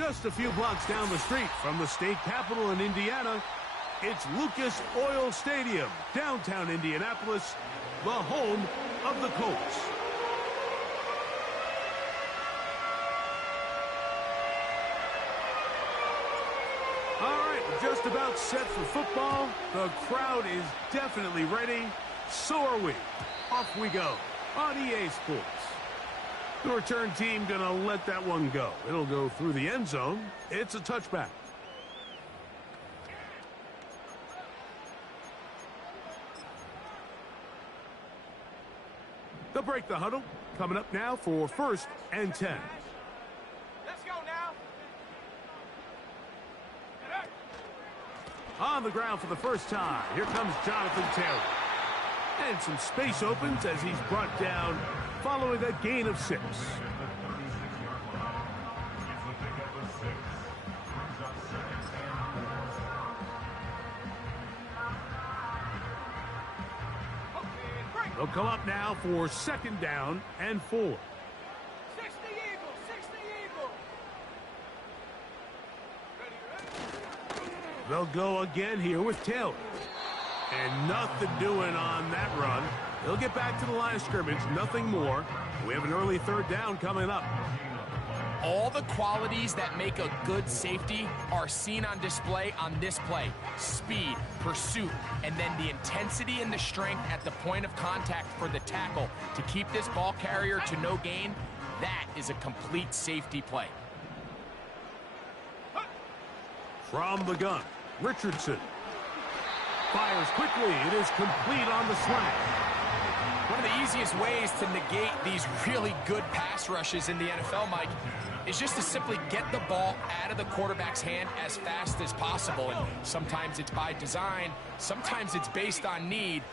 Just a few blocks down the street from the state capitol in Indiana, it's Lucas Oil Stadium, downtown Indianapolis, the home of the Colts. All right, just about set for football. The crowd is definitely ready. So are we. Off we go on EA Sports. The return team gonna let that one go. It'll go through the end zone. It's a touchback. They'll break the huddle. Coming up now for 1st and 10. Let's go now. On the ground for the first time. Here comes Jonathan Taylor. And some space opens as he's brought down following a gain of 6. They'll come up now for 2nd down and 4. 60 Eagles, 60 Eagles. Ready. They'll go again here with Taylor. And nothing doing on that run. They'll get back to the line of scrimmage, nothing more. We have an early 3rd down coming up. All the qualities that make a good safety are seen on display on this play. Speed, pursuit, and then the intensity and the strength at the point of contact for the tackle to keep this ball carrier to no gain. That is a complete safety play. From the gun, Richardson. Fires quickly. It is complete on the slant. One of the easiest ways to negate these really good pass rushes in the NFL, Mike, is just to simply get the ball out of the quarterback's hand as fast as possible. And sometimes it's by design, sometimes it's based on need,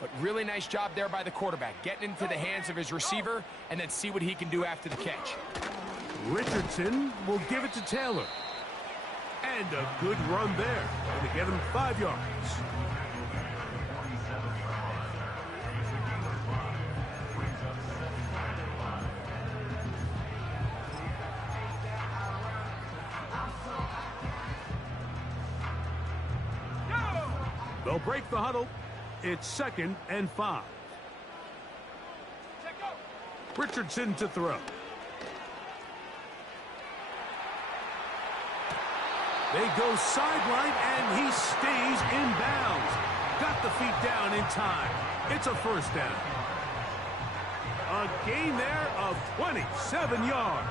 but really nice job there by the quarterback, getting into the hands of his receiver and then see what he can do after the catch. Richardson will give it to Taylor. And a good run there. And to get him 5 yards. They'll break the huddle. It's 2nd and 5. Richardson to throw. They go sideline, and he stays in bounds. Got the feet down in time. It's a 1st down. A gain there of 27 yards.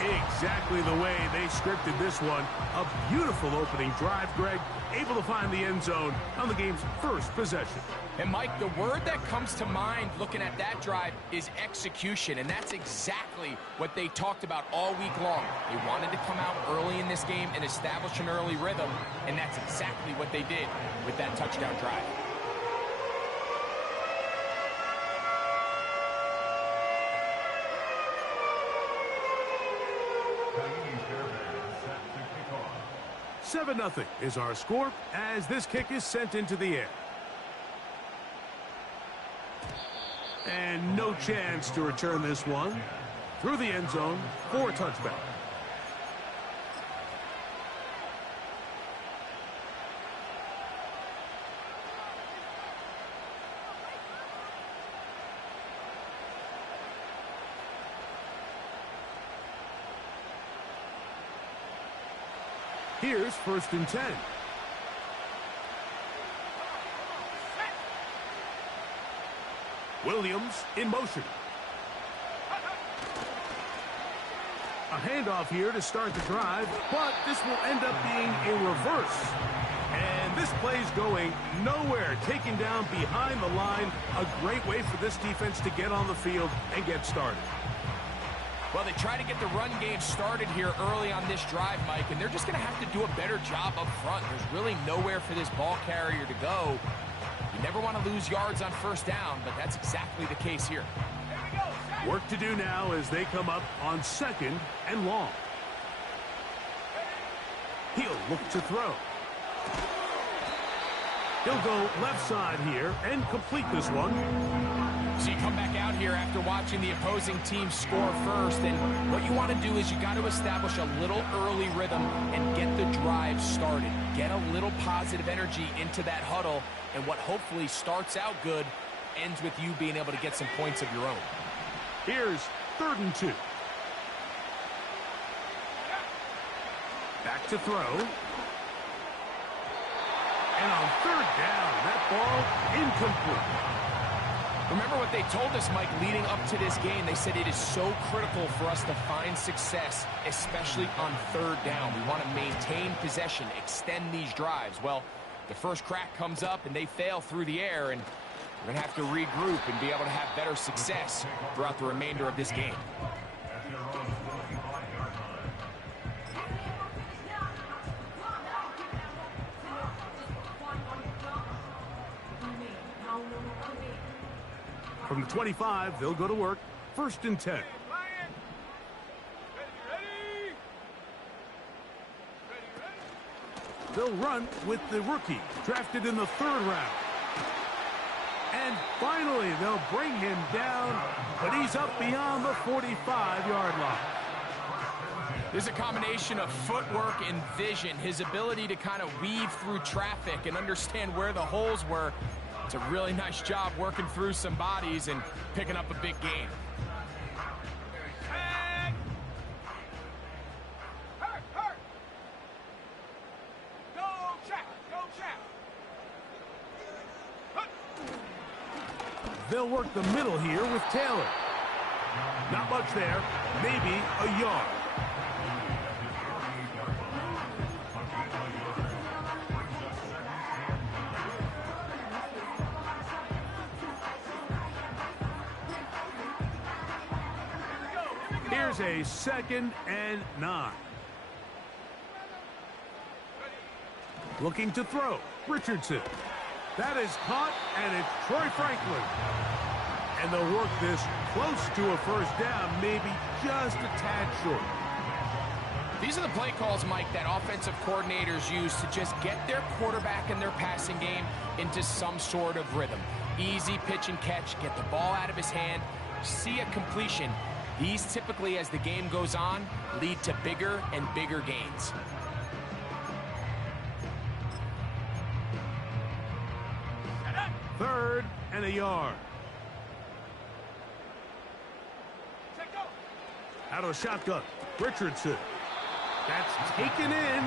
Exactly the way they scripted this one. A beautiful opening drive, Greg. Able to find the end zone on the game's 1st possession. And, Mike, the word that comes to mind looking at that drive is execution, and that's exactly what they talked about all week long. They wanted to come out early in this game and establish an early rhythm, and that's exactly what they did with that touchdown drive. Seven 0 is our score as this kick is sent into the air. And no chance to return this one through the end zone for a touchback. Here's 1st and 10. Williams in motion. A handoff here to start the drive, but this will end up being a reverse. And this play's going nowhere, taken down behind the line. A great way for this defense to get on the field and get started. Well, they try to get the run game started here early on this drive, Mike, and they're just going to have to do a better job up front. There's really nowhere for this ball carrier to go. You never want to lose yards on first down, but that's exactly the case here. Work to do now as they come up on 2nd and long. He'll look to throw. He'll go left side here and complete this one. So you come back out here after watching the opposing team score first, and what you want to do is you got to establish a little early rhythm and get the drive started. Get a little positive energy into that huddle, and what hopefully starts out good ends with you being able to get some points of your own. Here's 3rd and 2. Back to throw. And on 3rd down, that ball incomplete. Remember what they told us, Mike, leading up to this game. They said it is so critical for us to find success, especially on 3rd down. We want to maintain possession, extend these drives. Well, the first crack comes up, and they fail through the air, and we're going to have to regroup and be able to have better success throughout the remainder of this game. From the 25, they'll go to work. 1st and 10. They'll run with the rookie, drafted in the 3rd round. And finally, they'll bring him down, but he's up beyond the 45-yard line. There's a combination of footwork and vision, his ability to kind of weave through traffic and understand where the holes were. It's a really nice job working through some bodies and picking up a big gain. They'll work the middle here with Taylor. Not much there, maybe a yard. Here's a 2nd and 9. Looking to throw. Richardson. That is caught, and it's Troy Franklin. And they'll work this close to a 1st down, maybe just a tad short. These are the play calls, Mike, that offensive coordinators use to just get their quarterback and their passing game into some sort of rhythm. Easy pitch and catch, get the ball out of his hand, see a completion. These typically, as the game goes on, lead to bigger and bigger gains. Third and a yard. Out of the shotgun, Richardson. That's taken in.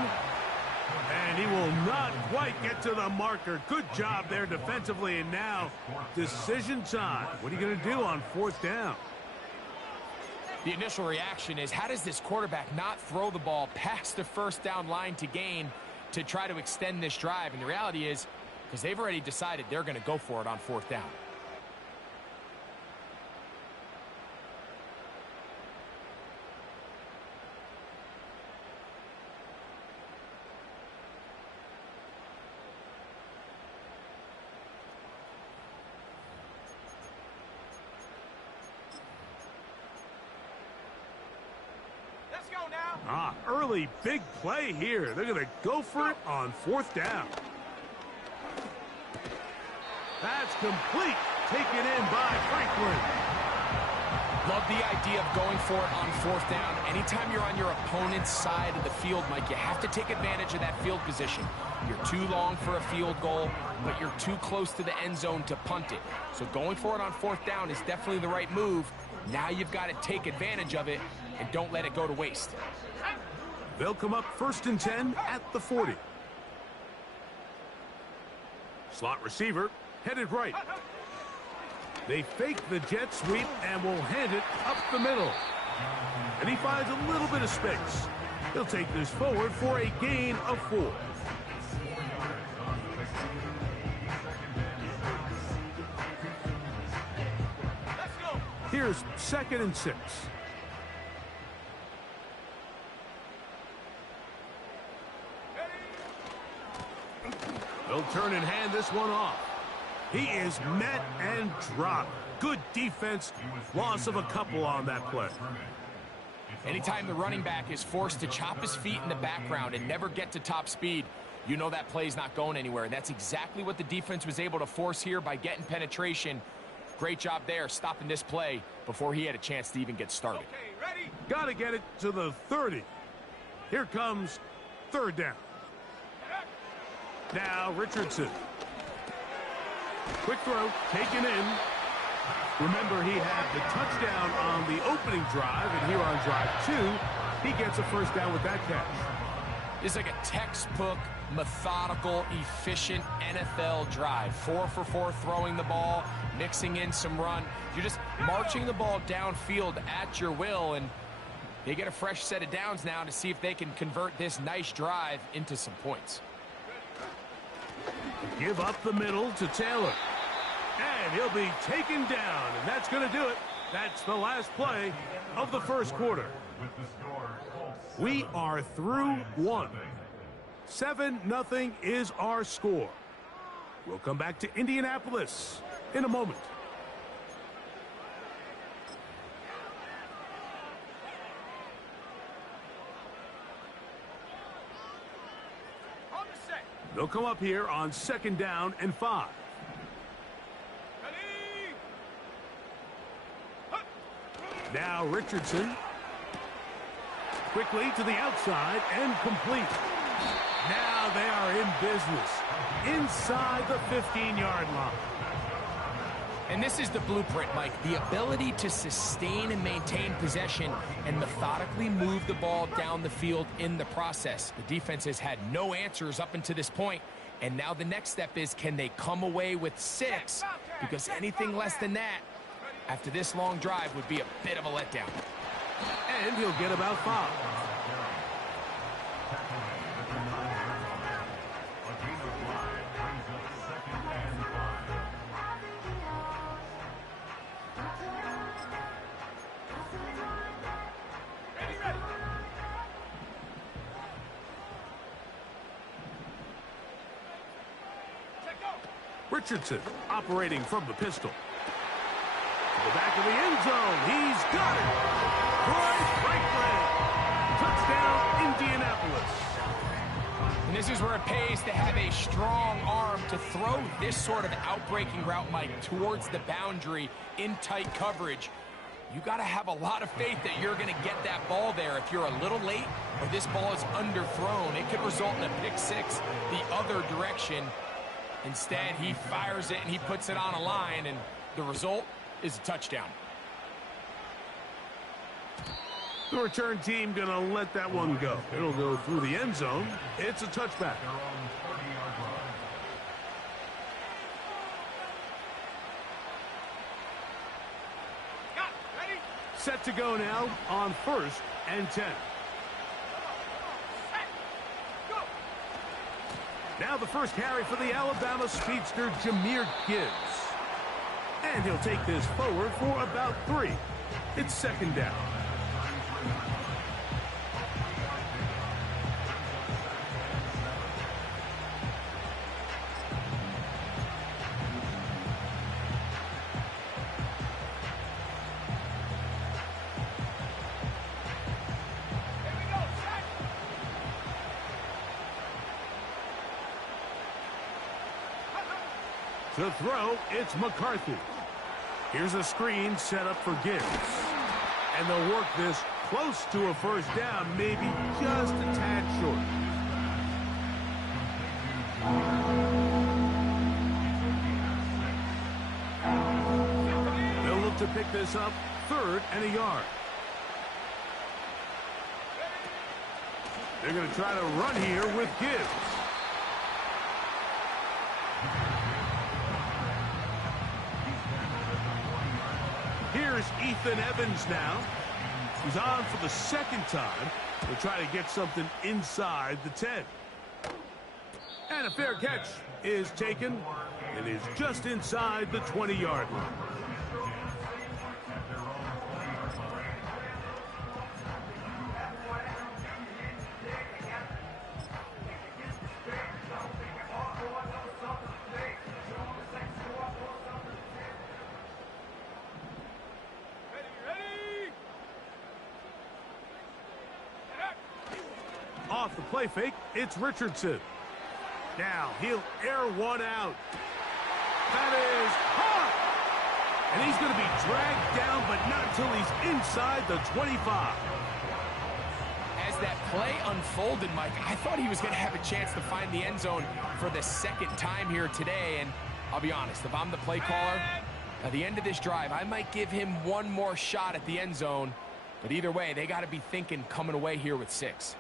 And he will not quite get to the marker. Good job there defensively. And now, decision time. What are you going to do on 4th down? The initial reaction is, how does this quarterback not throw the ball past the 1st down line to gain to try to extend this drive? And the reality is, because they've already decided they're going to go for it on 4th down. Early big play here. They're going to go for it on 4th down. That's complete. Taken in by Franklin. Love the idea of going for it on 4th down. Anytime you're on your opponent's side of the field, Mike, you have to take advantage of that field position. You're too long for a field goal, but you're too close to the end zone to punt it. So going for it on 4th down is definitely the right move. Now you've got to take advantage of it and don't let it go to waste. They'll come up 1st and 10 at the 40. Slot receiver headed right. They fake the jet sweep and will hand it up the middle. And he finds a little bit of space. He'll take this forward for a gain of 4. Here's 2nd and 6. turn and hand this one off. He is met and dropped. Good defense. Loss of a couple on that play. Anytime the running back is forced to chop his feet in the background and never get to top speed, you know that play's not going anywhere. And that's exactly what the defense was able to force here by getting penetration. Great job there, stopping this play before he had a chance to even get started. Okay, ready? Got to get it to the 30. Here comes third down. Now Richardson. Quick throw, taken in. Remember, he had the touchdown on the opening drive, and here on drive 2, he gets a first down with that catch. It's like a textbook, methodical, efficient NFL drive. 4 for 4 throwing the ball, mixing in some run. You're just marching the ball downfield at your will, and they get a fresh set of downs now to see if they can convert this nice drive into some points. Give up the middle to Taylor. And he'll be taken down, and that's going to do it. That's the last play of the first quarter. We are through one. 7-0 is our score. We'll come back to Indianapolis in a moment. On the set. They'll come up here on 2nd down and 5. Ready? Now Richardson. Quickly to the outside and complete. Now they are in business inside the 15-yard line. And this is the blueprint, Mike. The ability to sustain and maintain possession and methodically move the ball down the field in the process. The defense has had no answers up until this point, and now the next step is, can they come away with 6? Because anything less than that, after this long drive, would be a bit of a letdown. And he'll get about 5. Richardson operating from the pistol. To the back of the end zone. He's got it. Troy Franklin. Touchdown, Indianapolis. And this is where it pays to have a strong arm to throw this sort of outbreaking route, Mike, towards the boundary in tight coverage. You got to have a lot of faith that you're going to get that ball there. If you're a little late or this ball is underthrown, it could result in a pick 6 the other direction. Instead, he fires it and he puts it on a line, and the result is a touchdown. The return team going to let that one go. It'll go through the end zone. It's a touchback. Ready? Set to go now on 1st and 10. Go. Now the first carry for the Alabama speedster, Jahmyr Gibbs. And he'll take this forward for about 3. It's 2nd down. Here we go, set. To throw, it's McCarthy. Here's a screen set up for Gibbs. And they'll work this close to a first down, maybe just a tad short. They'll look to pick this up 3rd and a yard. They're going to try to run here with Gibbs. Here's Ethan Evans now. He's on for the 2nd time. They'll try to get something inside the 10. And a fair catch is taken. It is just inside the 20-yard line. Off the play fake, it's Richardson. Now he'll air one out. That is caught! And he's going to be dragged down, but not until he's inside the 25. As that play unfolded, Mike, I thought he was going to have a chance to find the end zone for the second time here today. And I'll be honest, if I'm the play caller, at the end of this drive, I might give him one more shot at the end zone. But either way, they got to be thinking coming away here with 6.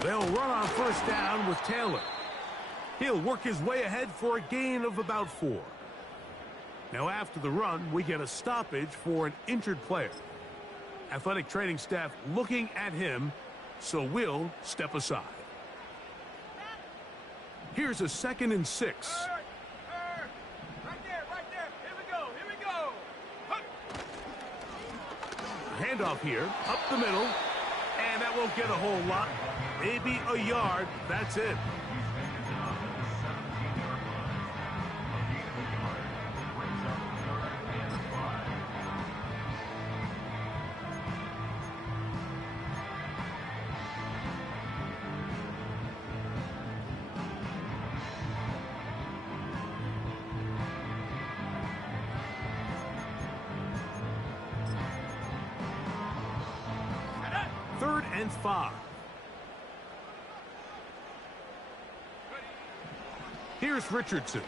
They'll run on first down with Taylor. He'll work his way ahead for a gain of about 4. Now after the run, we get a stoppage for an injured player. Athletic training staff looking at him, so we'll step aside. Here's a 2nd and 6. Right there. Here we go. Handoff here, up the middle, and that won't get a whole lot. Maybe a yard, that's it. Third and 5. Here's Richardson.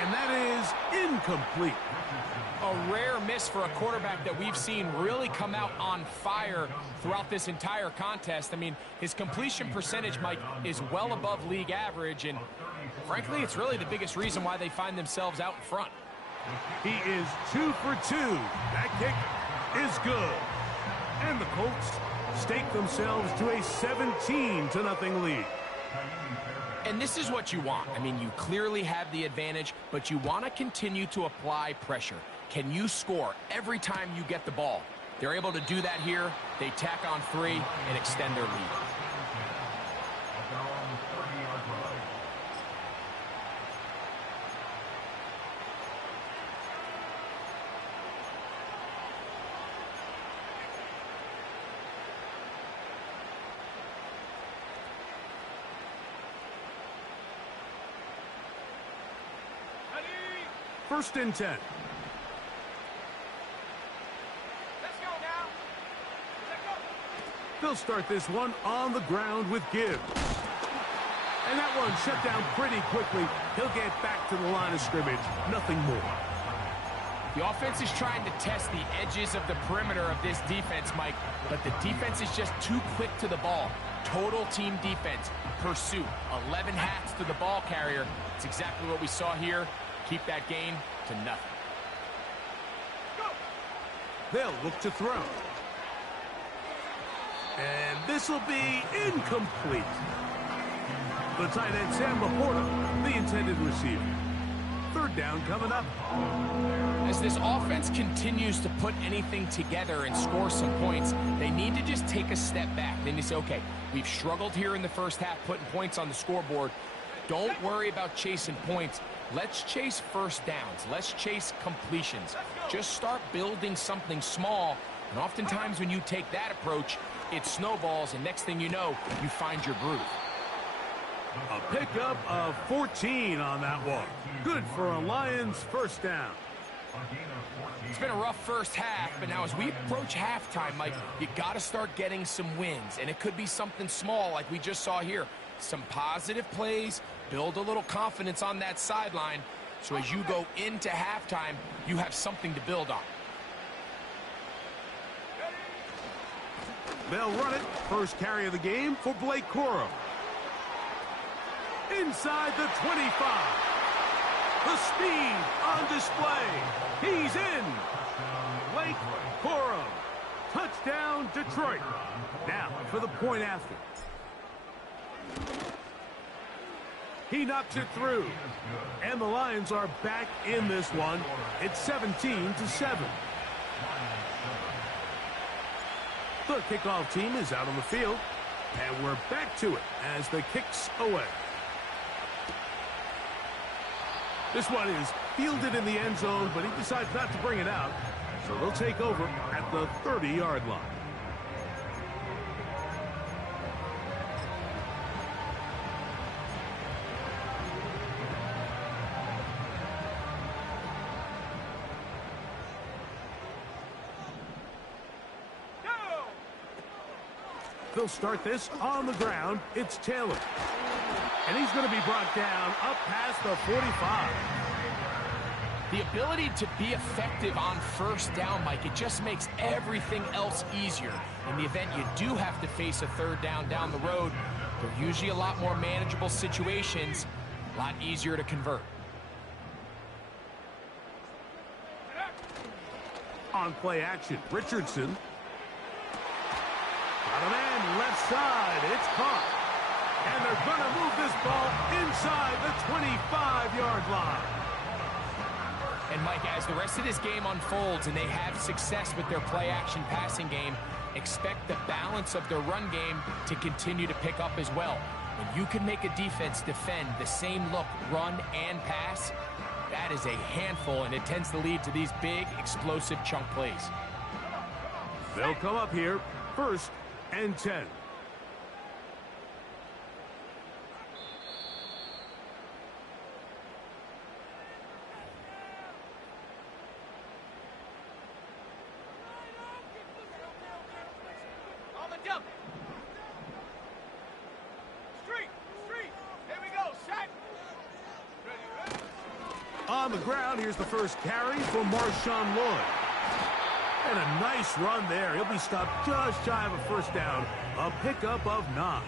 And that is incomplete. A rare miss for a quarterback that we've seen really come out on fire throughout this entire contest. I mean, his completion percentage, Mike, is well above league average, and frankly, it's really the biggest reason why they find themselves out in front. He is 2 for 2. That kick is good. And the Colts stake themselves to a 17-0 lead. And this is what you want. I mean, you clearly have the advantage, but you want to continue to apply pressure. Can you score every time you get the ball? They're able to do that here. They tack on 3 and extend their lead. Ready? 1st and 10. Let's go now. Let's go. They'll start this one on the ground with Gibbs. And that one shut down pretty quickly. He'll get back to the line of scrimmage. Nothing more. The offense is trying to test the edges of the perimeter of this defense, Mike, but the defense is just too quick to the ball. Total team defense, pursuit, 11 hats to the ball carrier. It's exactly what we saw here. Keep that gain to nothing. Go. They'll look to throw. And this will be incomplete. The tight end, Sam Laporta, the intended receiver. 3rd down coming up. As this offense continues to put anything together and score some points, they need to just take a step back. Then you say, okay, we've struggled here in the first half putting points on the scoreboard. Don't worry about chasing points. Let's chase first downs. Let's chase completions. Just start building something small. And oftentimes when you take that approach, it snowballs, and next thing you know, you find your groove. A pickup of 14 on that one. Good for a Lions 1st down. It's been a rough first half, but now as we approach halftime, Mike, you got to start getting some wins. And it could be something small like we just saw here. Some positive plays, build a little confidence on that sideline, so as you go into halftime, you have something to build on. They'll run it. First carry of the game for Blake Corum. Inside the 25. The speed on display. He's in. Blake Corum. Touchdown, Detroit. Now for the point after. He knocks it through. And the Lions are back in this one. It's 17-7. The kickoff team is out on the field. And we're back to it as the kick's away. This one is fielded in the end zone, but he decides not to bring it out. So they'll take over at the 30-yard line. They'll start this on the ground. It's Taylor. And he's going to be brought down up past the 45. The ability to be effective on first down, Mike, it just makes everything else easier. In the event you do have to face a third down the road, they're usually a lot more manageable situations, a lot easier to convert. On play action, Richardson. Got a man left side. It's caught. And they're going to move this ball inside the 25-yard line. And Mike, as the rest of this game unfolds and they have success with their play-action passing game, expect the balance of their run game to continue to pick up as well. When you can make a defense defend the same look, run and pass, that is a handful, and it tends to lead to these big, explosive chunk plays. They'll come up here, 1st and 10. On the dump. Street. Here we go. Set. Ready. On the ground, here's the first carry for Marshawn Lloyd. And a nice run there. He'll be stopped just shy of a first down. A pickup of 9.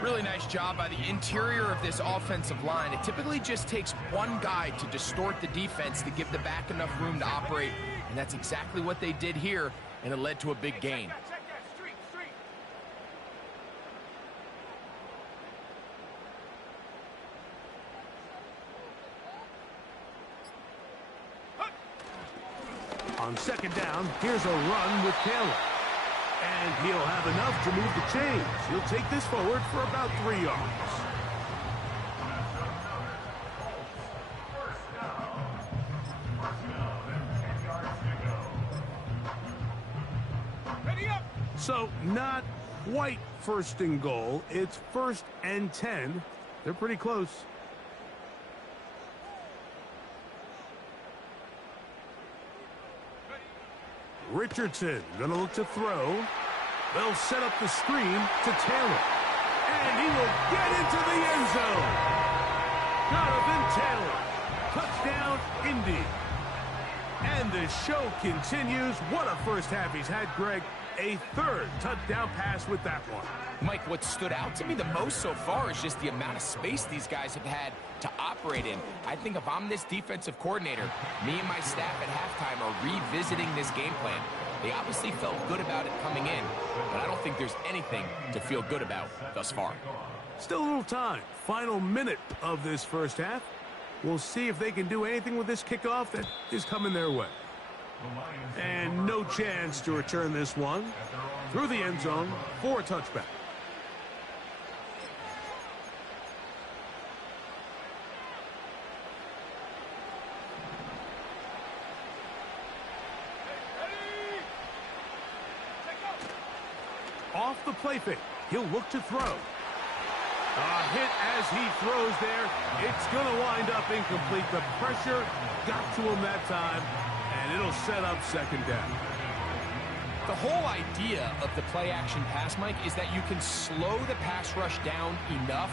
Really nice job by the interior of this offensive line. It typically just takes one guy to distort the defense to give the back enough room to operate. And that's exactly what they did here, and it led to a big gain. Check that. Street. On 2nd down, here's a run with Taylor. And he'll have enough to move the chains. He'll take this forward for about 3 yards. Ready up. So not quite 1st and goal. It's 1st and 10. They're pretty close. Richardson gonna look to throw. They'll set up the screen to Taylor. And he will get into the end zone. Jonathan Taylor. Touchdown, Indy. And the show continues. What a first half he's had, Greg. A 3rd touchdown pass with that one. Mike, what stood out to me the most so far is just the amount of space these guys have had to operate in. I think if I'm this defensive coordinator, me and my staff at halftime are revisiting this game plan. They obviously felt good about it coming in, but I don't think there's anything to feel good about thus far. Still a little time. Final minute of this first half. We'll see if they can do anything with this kickoff that is coming their way. And no chance to return this one through the end zone for a touchback. Off the play fake, he'll look to throw. A hit as he throws there. It's going to wind up incomplete. The pressure got to him that time, and it'll set up 2nd down. The whole idea of the play-action pass, Mike, is that you can slow the pass rush down enough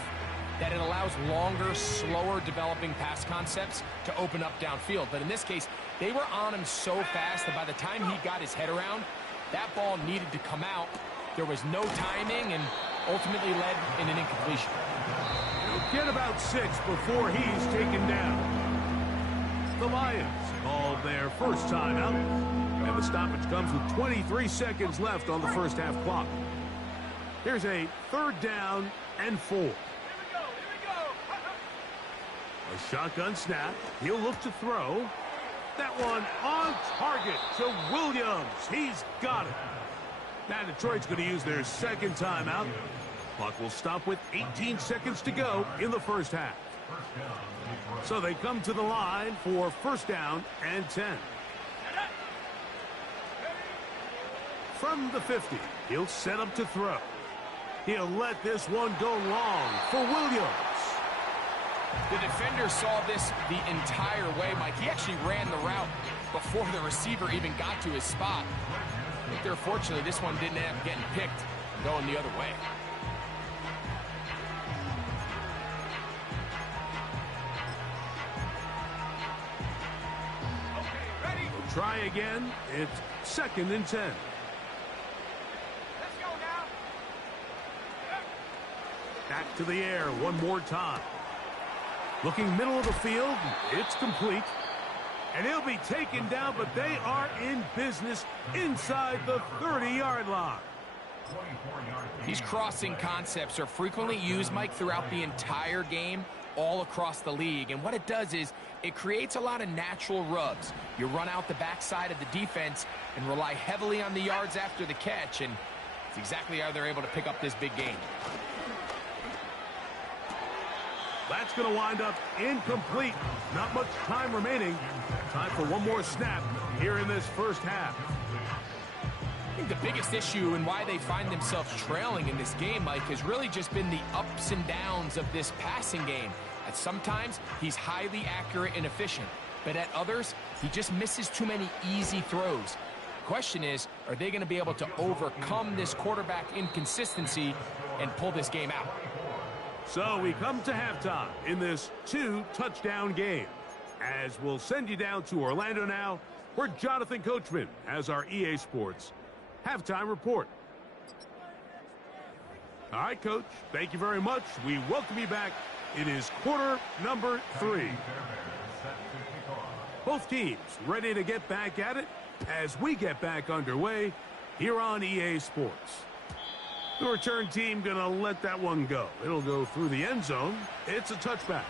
that it allows longer, slower developing pass concepts to open up downfield. But in this case, they were on him so fast that by the time he got his head around, that ball needed to come out. There was no timing and ultimately led in an incompletion. He'll get about 6 before he's taken down. The Lions called their first timeout, and the stoppage comes with 23 seconds left on the first half clock. Here's a 3rd down and 4. Here we go. A shotgun snap. He'll look to throw. That one on target to Williams. He's got it. Now Detroit's going to use their 2nd timeout. Clock will stop with 18 seconds to go in the first half. So they come to the line for 1st down and 10. From the 50, he'll set up to throw. He'll let this one go long for Williams. The defender saw this the entire way, Mike. He actually ran the route before the receiver even got to his spot. But there, fortunately, this one didn't end up getting picked and going the other way. We'll try again. It's 2nd and 10. Let's go now. Back to the air one more time. Looking middle of the field, it's complete. And he'll be taken down, but they are in business inside the 30-yard line. These crossing concepts are frequently used, Mike, throughout the entire game, all across the league. And what it does is it creates a lot of natural rubs. You run out the backside of the defense and rely heavily on the yards after the catch, and it's exactly how they're able to pick up this big game. That's going to wind up incomplete. Not much time remaining. Time for one more snap here in this first half. I think the biggest issue and why they find themselves trailing in this game, Mike, has really just been the ups and downs of this passing game. At sometimes, he's highly accurate and efficient, but at others, he just misses too many easy throws. The question is, are they going to be able to overcome this quarterback inconsistency and pull this game out? So we come to halftime in this 2-touchdown game. As we'll send you down to Orlando now, where Jonathan Coachman has our EA Sports halftime report. All right, Coach, thank you very much. We welcome you back. It is quarter number 3. Both teams ready to get back at it as we get back underway here on EA Sports. The return team going to let that one go. It'll go through the end zone. It's a touchback.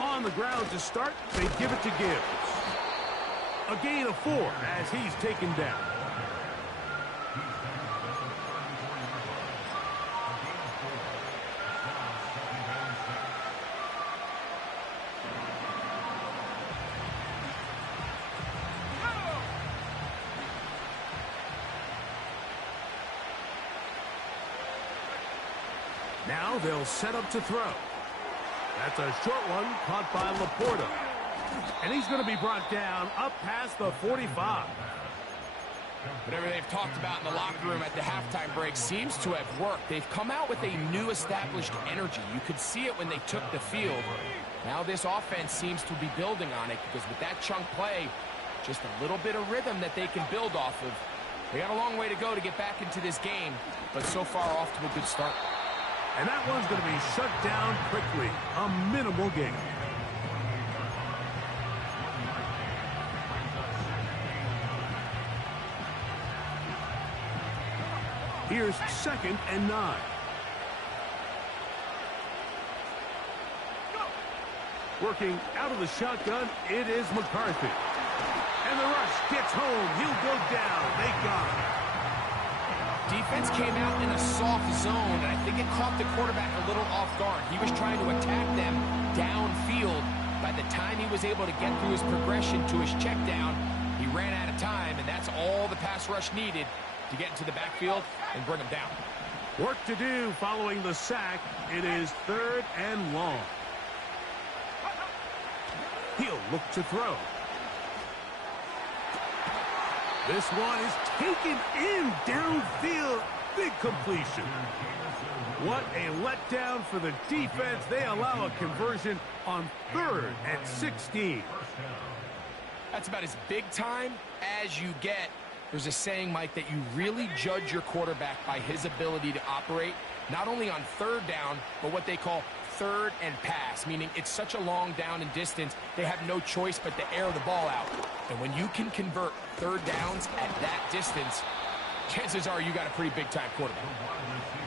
On the ground to start, they give it to Gibbs. A gain of 4 as he's taken down. Now they'll set up to throw. That's a short one caught by Laporta. And he's going to be brought down up past the 45. Whatever they've talked about in the locker room at the halftime break seems to have worked. They've come out with a new established energy. You could see it when they took the field. Now this offense seems to be building on it because with that chunk play, just a little bit of rhythm that they can build off of. They got a long way to go to get back into this game, but so far off to a good start. And that one's going to be shut down quickly. A minimal gain. Here's 2nd and 9. Working out of the shotgun, it is McCarthy. And the rush gets home. He'll go down. They got him. Defense came out in a soft zone, and I think it caught the quarterback a little off guard. He was trying to attack them downfield. By the time he was able to get through his progression to his check down, he ran out of time, and that's all the pass rush needed to get into the backfield and bring him down. Work to do following the sack. It is 3rd and long. He'll look to throw. This one is taken in downfield. Big completion. What a letdown for the defense. They allow a conversion on 3rd and 16. That's about as big time as you get. There's a saying, Mike, that you really judge your quarterback by his ability to operate, not only on 3rd down, but what they call 3rd and pass, meaning it's such a long down and distance, they have no choice but to air the ball out. And when you can convert 3rd downs at that distance, chances are you got a pretty big-time quarterback.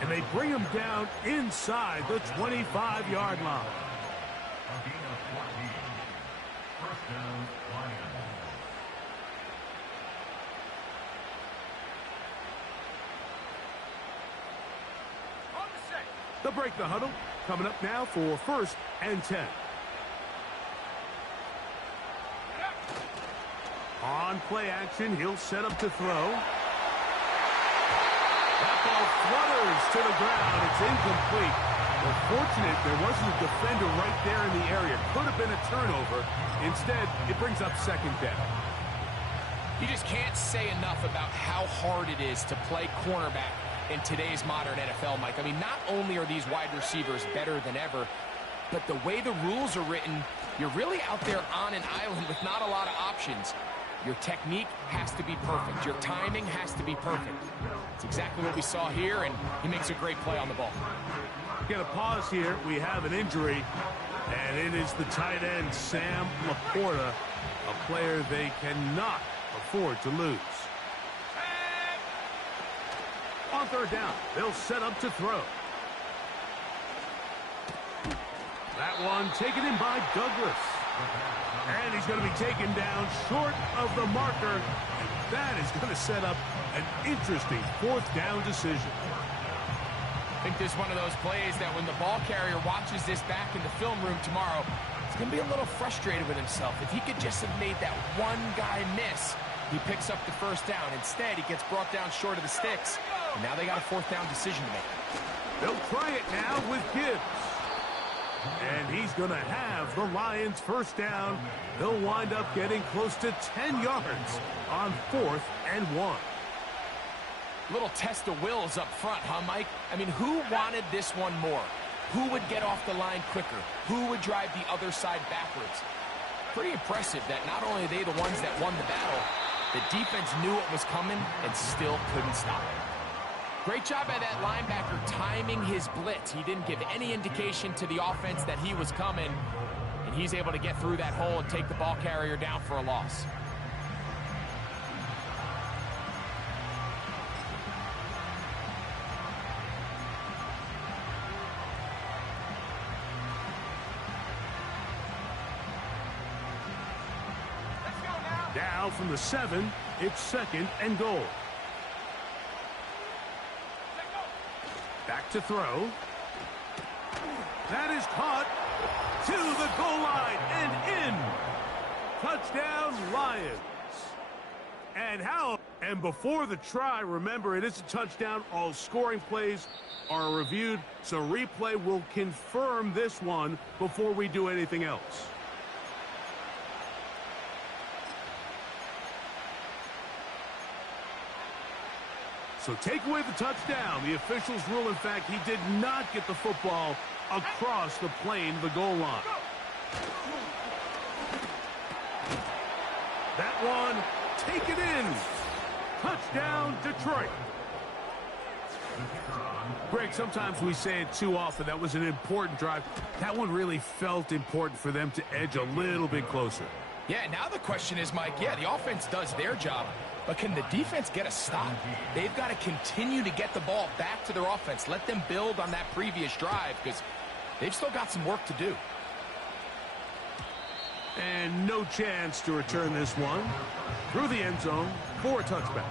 And they bring him down inside the 25-yard line. On the set. They'll break the huddle. Coming up now for 1st and 10. On play action, he'll set up to throw. That ball flutters to the ground. It's incomplete. Well, fortunate there wasn't a defender right there in the area. Could have been a turnover. Instead, it brings up 2nd down. You just can't say enough about how hard it is to play cornerback in today's modern NFL, Mike. I mean, not only are these wide receivers better than ever, but the way the rules are written, you're really out there on an island with not a lot of options. Your technique has to be perfect. Your timing has to be perfect. It's exactly what we saw here, and he makes a great play on the ball. Get a pause here. We have an injury, and it is the tight end, Sam Laporta, a player they cannot afford to lose. On 3rd down, they'll set up to throw. That one taken in by Douglas. And he's going to be taken down short of the marker. And that is going to set up an interesting 4th down decision. I think this is one of those plays that when the ball carrier watches this back in the film room tomorrow, he's going to be a little frustrated with himself. If he could just have made that one guy miss, he picks up the 1st down. Instead, he gets brought down short of the sticks. And now they got a 4th down decision to make. They'll try it now with Gibbs. And he's going to have the Lions 1st down. They'll wind up getting close to 10 yards on 4th and 1. Little test of wills up front, huh, Mike? I mean, who wanted this one more? Who would get off the line quicker? Who would drive the other side backwards? Pretty impressive that not only are they the ones that won the battle, the defense knew it was coming and still couldn't stop it. Great job by that linebacker timing his blitz. He didn't give any indication to the offense that he was coming, and he's able to get through that hole and take the ball carrier down for a loss. Let's go now. Now from the 7, it's 2nd and goal. Back to throw. That is caught to the goal line and in. Touchdown, Lions. And before the try, remember, it is a touchdown. All scoring plays are reviewed, so replay will confirm this one before we do anything else. So take away the touchdown. The officials rule, in fact, he did not get the football across the plane, the goal line. That one, take it in. Touchdown, Detroit. Greg, sometimes we say it too often. That was an important drive. That one really felt important for them to edge a little bit closer. Yeah, now the question is, Mike, yeah, the offense does their job, but can the defense get a stop? They've got to continue to get the ball back to their offense. Let them build on that previous drive because they've still got some work to do. And no chance to return this one through the end zone for a touchback.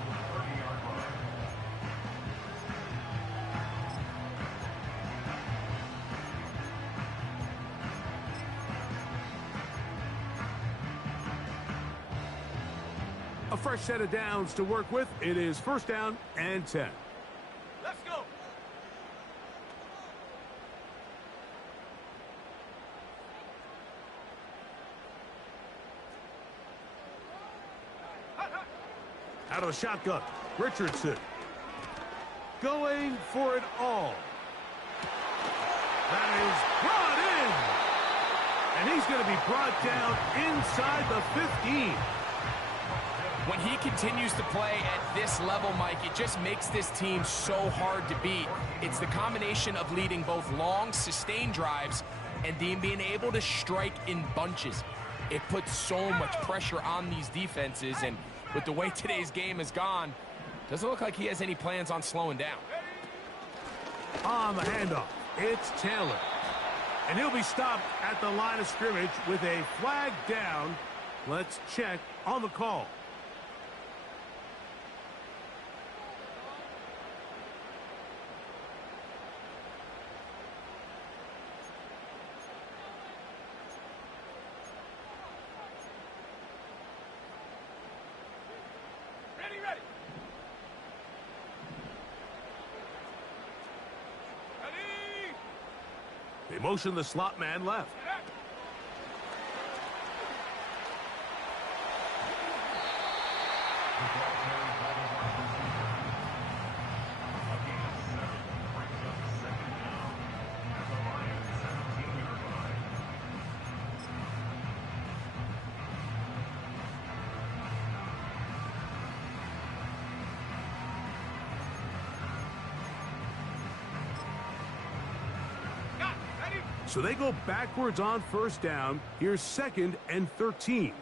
A fresh set of downs to work with. It is 1st down and 10. Let's go. Out of the shotgun, Richardson going for it all. That is brought in. And he's going to be brought down inside the 15. When he continues to play at this level, Mike, it just makes this team so hard to beat. It's the combination of leading both long, sustained drives and being able to strike in bunches. It puts so much pressure on these defenses, and with the way today's game has gone, doesn't look like he has any plans on slowing down. On the handoff, it's Taylor. And he'll be stopped at the line of scrimmage with a flag down. Let's check on the call. Ready, ready. Ready. They motion the slot man left. So they go backwards on first down. Here's 2nd and 13.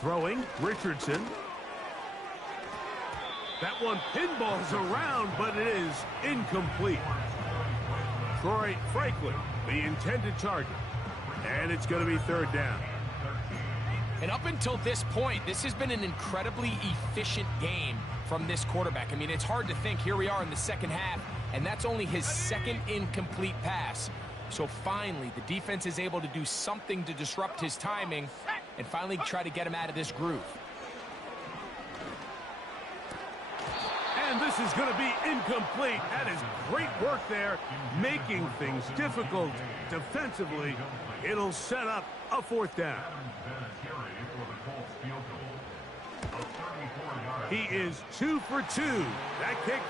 Throwing, Richardson. That one pinballs around, but it is incomplete. Troy Franklin, the intended target. And it's going to be 3rd down. And up until this point, this has been an incredibly efficient game from this quarterback. I mean, it's hard to think. Here we are in the second half, and that's only his 2nd incomplete pass. So finally, the defense is able to do something to disrupt his timing and finally try to get him out of this groove. And this is going to be incomplete. That is great work there, making things difficult defensively. It'll set up a 4th down. He is 2 for 2. That kick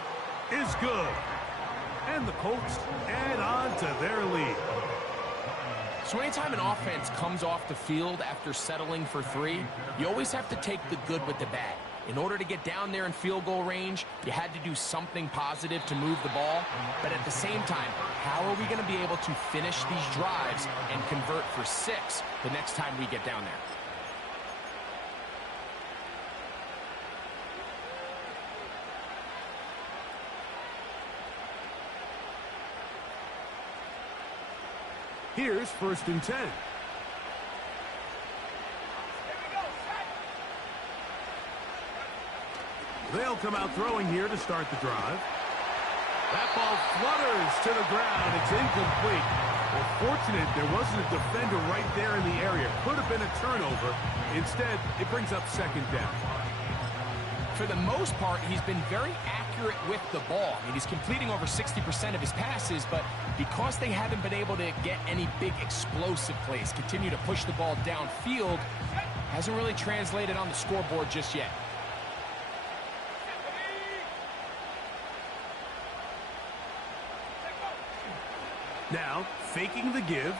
is good. And the Colts add on to their lead. So anytime an offense comes off the field after settling for 3, you always have to take the good with the bad. In order to get down there in field goal range, you had to do something positive to move the ball. But at the same time, how are we going to be able to finish these drives and convert for 6 the next time we get down there? Here's 1st and 10. They'll come out throwing here to start the drive. That ball flutters to the ground. It's incomplete. Well, fortunate there wasn't a defender right there in the area. Could have been a turnover. Instead, it brings up 2nd down. For the most part, he's been very accurate with the ball. I mean, he's completing over 60% of his passes, but because they haven't been able to get any big explosive plays, continue to push the ball downfield, hasn't really translated on the scoreboard just yet. Now, faking the give.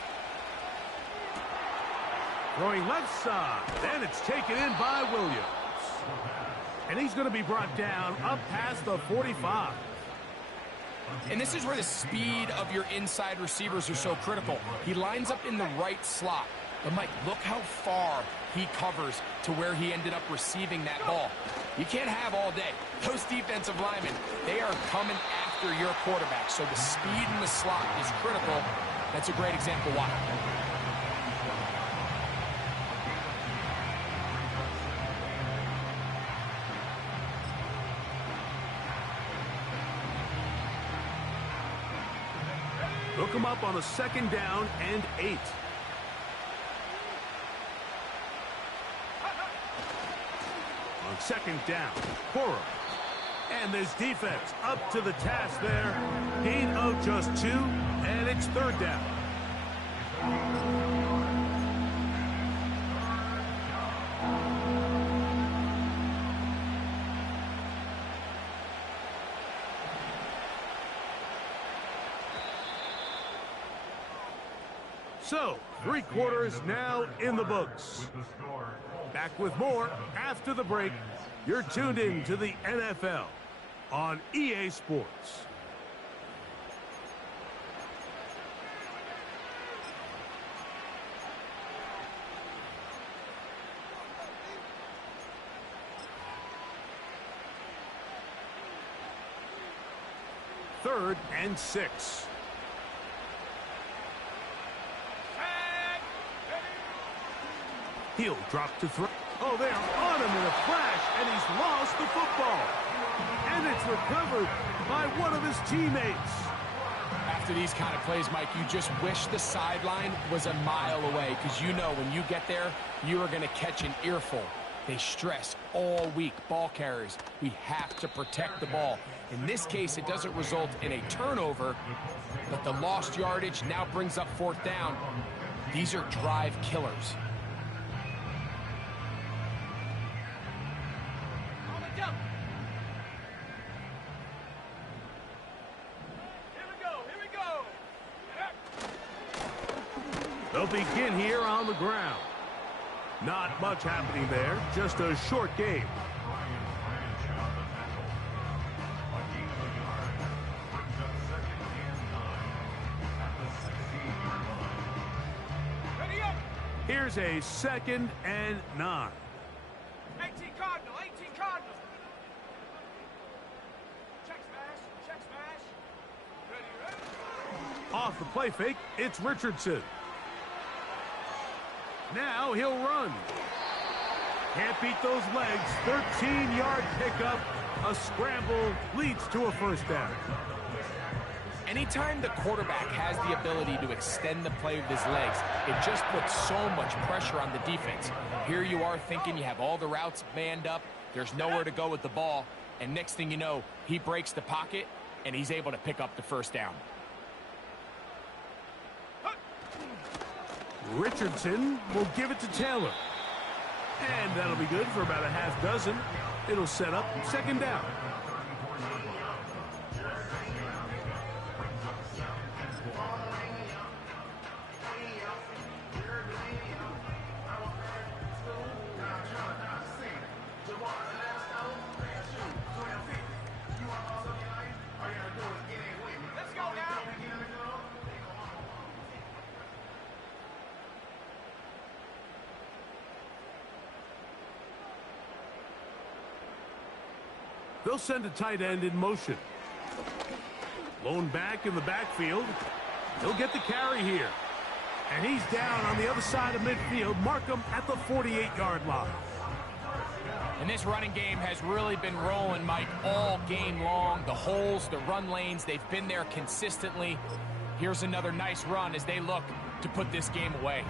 Throwing left side. And it's taken in by Williams. And he's going to be brought down up past the 45. And this is where the speed of your inside receivers are so critical. He lines up in the right slot. But, Mike, look how far he covers to where he ended up receiving that ball. You can't have all day. Those defensive linemen, they are coming after your quarterback. So the speed in the slot is critical. That's a great example why. Hook him up on a 2nd down and 8. On 2nd down, Burrow. And this defense up to the task there. Gain of just 2, and it's 3rd down. So, 3 quarters now in the books. Back with more after the break. You're tuned in to the NFL on EA Sports. Third and 6. He'll drop to throw. Oh, they're on him in a flash, and he's lost the football. And it's recovered by one of his teammates. After these kind of plays, Mike, you just wish the sideline was a mile away, because you know when you get there, you are going to catch an earful. They stress all week, ball carriers. We have to protect the ball. In this case, it doesn't result in a turnover, but the lost yardage now brings up fourth down. These are drive killers. On the jump. Here we go. They'll begin here on the ground. Not much happening there, just a short game. Ready up. Here's a 2nd and 9. 18 Cardinal. Check smash. Ready. Off the play fake, it's Richardson. Now he'll run. Can't beat those legs. 13-yard pickup. A scramble leads to a first down. Anytime the quarterback has the ability to extend the play with his legs, it just puts so much pressure on the defense. Here you are thinking you have all the routes manned up, there's nowhere to go with the ball, and next thing you know, he breaks the pocket, and he's able to pick up the first down. Richardson will give it to Taylor. And that'll be good for about a half dozen. It'll set up 2nd down. Let's go now. They'll send a tight end in motion. Lone back in the backfield. He'll get the carry here. And he's down on the other side of midfield. Mark him at the 48-yard line. And this running game has really been rolling, Mike, all game long. The holes, the run lanes, they've been there consistently. Here's another nice run as they look to put this game away.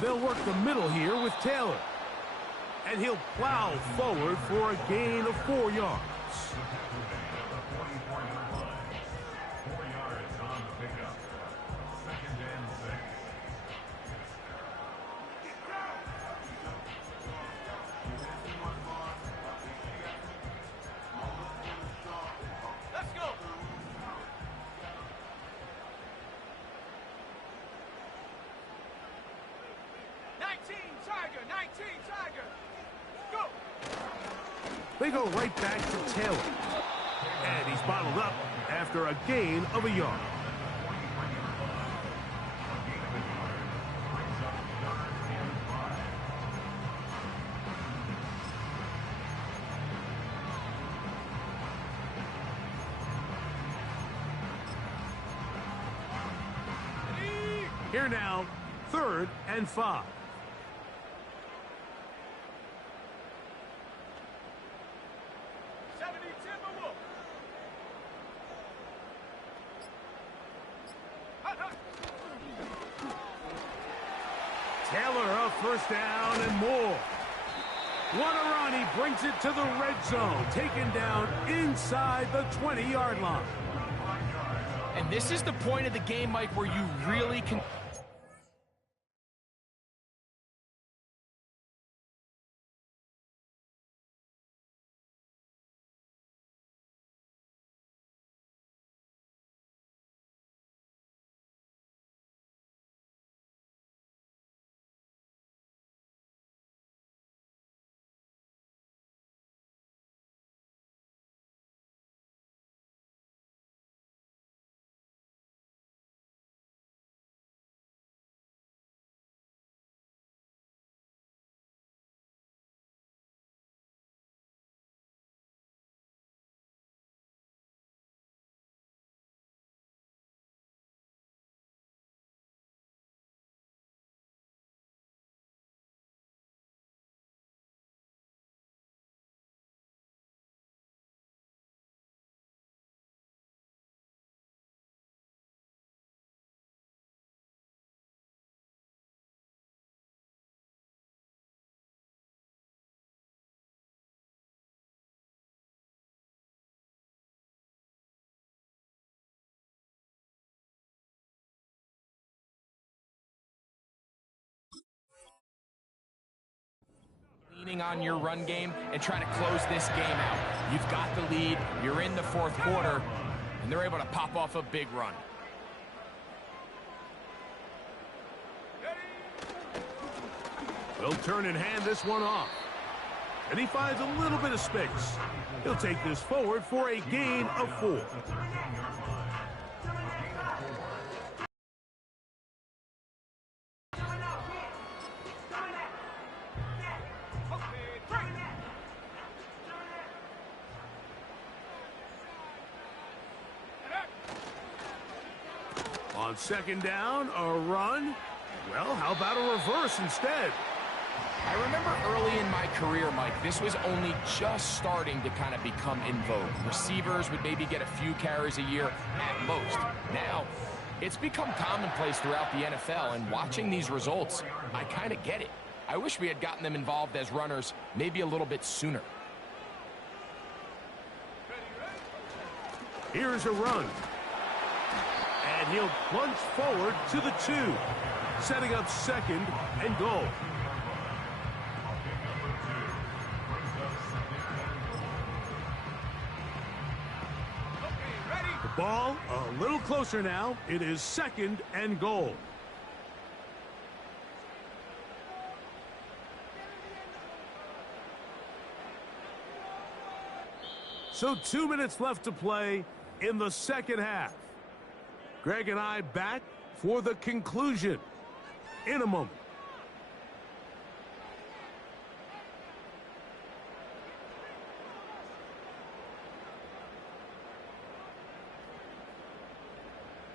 They'll work the middle here with Taylor. And he'll plow forward for a gain of 4 yards. Let's go. Tiger. Go. They go right back to Taylor. And he's bottled up after a gain of a yard. Here now, 3rd and 5. Taylor a first down and more. What a run. He brings it to the red zone. Taken down inside the 20-yard line. And this is the point of the game, Mike, where you really can leaning on your run game and try to close this game out. You've got the lead, you're in the fourth quarter, and they're able to pop off a big run. They'll turn and hand this one off. And he finds a little bit of space. He'll take this forward for a gain of 4. On second down, a run. Well, how about a reverse instead? I remember early in my career, Mike, this was only just starting to kind of become in vogue. Receivers would maybe get a few carries a year at most. Now, it's become commonplace throughout the NFL, and watching these results, I kind of get it. I wish we had gotten them involved as runners maybe a little bit sooner. Here's a run. And he'll plunge forward to the 2, setting up second and goal. The ball a little closer now. It is second and goal. So 2 minutes left to play in the second half. Greg and I back for the conclusion in a moment.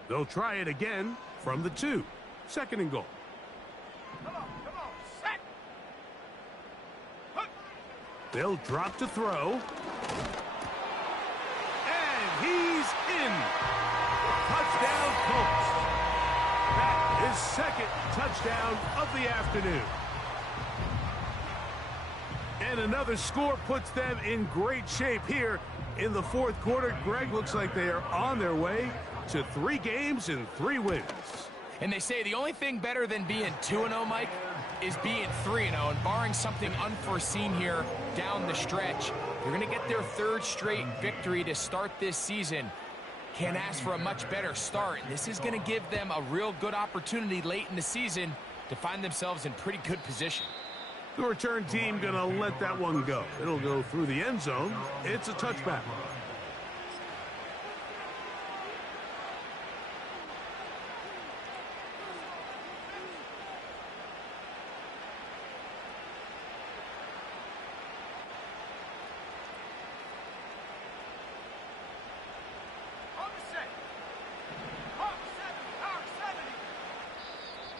They'll try it again from the 2. Second and goal. Come on, set. They'll drop to throw. And he's in. Touchdown, Colts. That is second touchdown of the afternoon. And another score puts them in great shape here in the fourth quarter. Greg, looks like they are on their way to 3 games and 3 wins. And they say the only thing better than being 2-0, Mike, is being 3-0. And barring something unforeseen here down the stretch, they're going to get their 3rd straight victory to start this season. Can't ask for a much better start. This is going to give them a real good opportunity late in the season to find themselves in pretty good position. The return team going to let that one go. It'll go through the end zone. It's a touchback.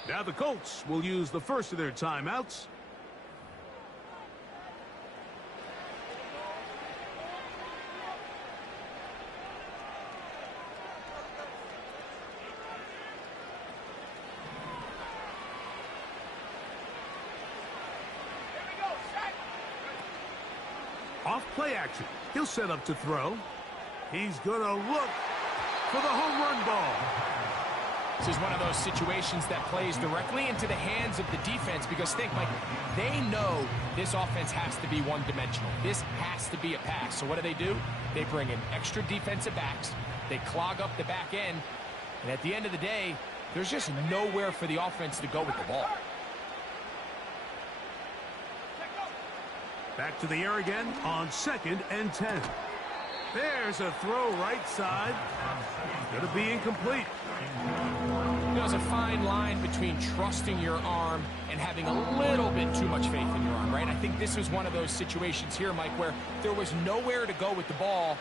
Now the Colts will use the first of their timeouts. Off play action. He'll set up to throw. He's going to look for the home run ball. This is one of those situations that plays directly into the hands of the defense because think, Mike, they know this offense has to be one-dimensional. This has to be a pass. So what do? They bring in extra defensive backs. They clog up the back end. And at the end of the day, there's just nowhere for the offense to go with the ball. Back to the air again on 2nd and 10. There's a throw right side. Going to be incomplete. There's a fine line between trusting your arm and having a little bit too much faith in your arm, right? I think this was one of those situations here, Mike, where there was nowhere to go with the ball.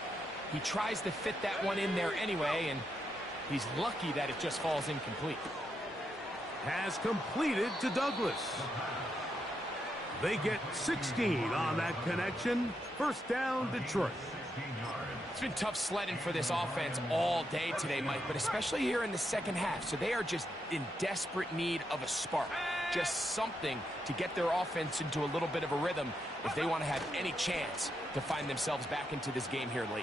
He tries to fit that one in there anyway, and he's lucky that it just falls incomplete. Has completed to Douglas. They get 16 on that connection. First down, Detroit. It's been tough sledding for this offense all day today, Mike, but especially here in the second half. So they are just in desperate need of a spark, just something to get their offense into a little bit of a rhythm if they want to have any chance to find themselves back into this game here late.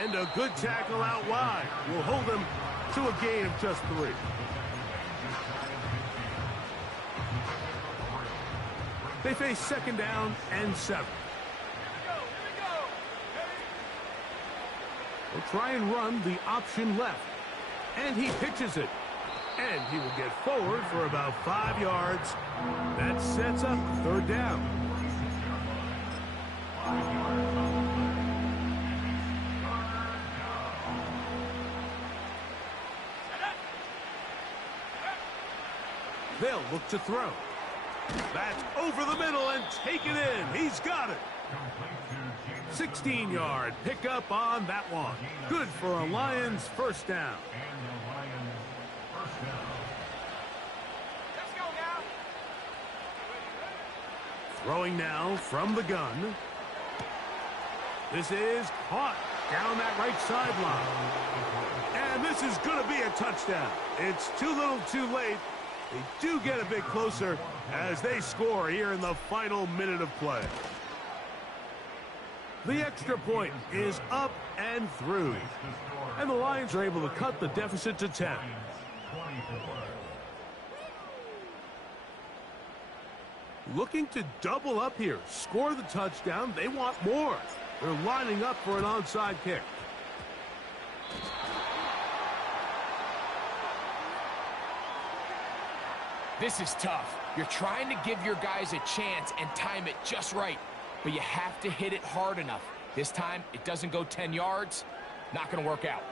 And a good tackle out wide will hold them to a gain of just 3. They face second down and 7. They'll try and run the option left. And he pitches it. And he will get forward for about 5 yards. That sets up third down. They'll look to throw. That's over the middle and taken in. He's got it. 16-yard pickup on that one. Good for a Lions first down. Let's go now. Throwing now from the gun. This is caught down that right sideline. And this is going to be a touchdown. It's too little too late. They do get a bit closer as they score here in the final minute of play. The extra point is up and through. And the Lions are able to cut the deficit to 10. Looking to double up here. Score the touchdown. They want more. They're lining up for an onside kick. This is tough. You're trying to give your guys a chance and time it just right, but you have to hit it hard enough. This time, it doesn't go 10 yards. Not going to work out.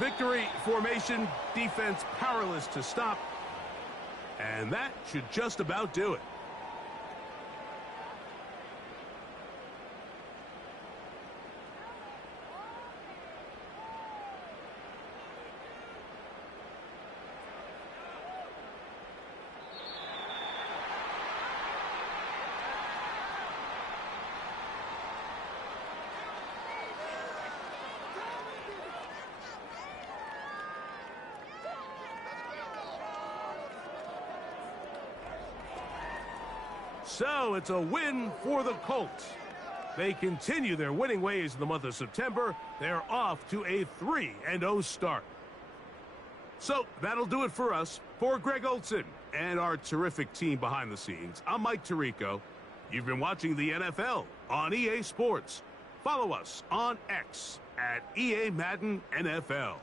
Victory formation, defense powerless to stop. And that should just about do it. So it's a win for the Colts. They continue their winning ways in the month of September. They're off to a 3-0 start. So that'll do it for us. For Greg Olsen and our terrific team behind the scenes, I'm Mike Tirico. You've been watching the NFL on EA Sports. Follow us on X at EA Madden NFL.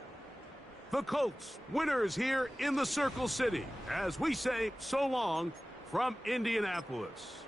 The Colts, winners here in the Circle City, as we say so long from Indianapolis.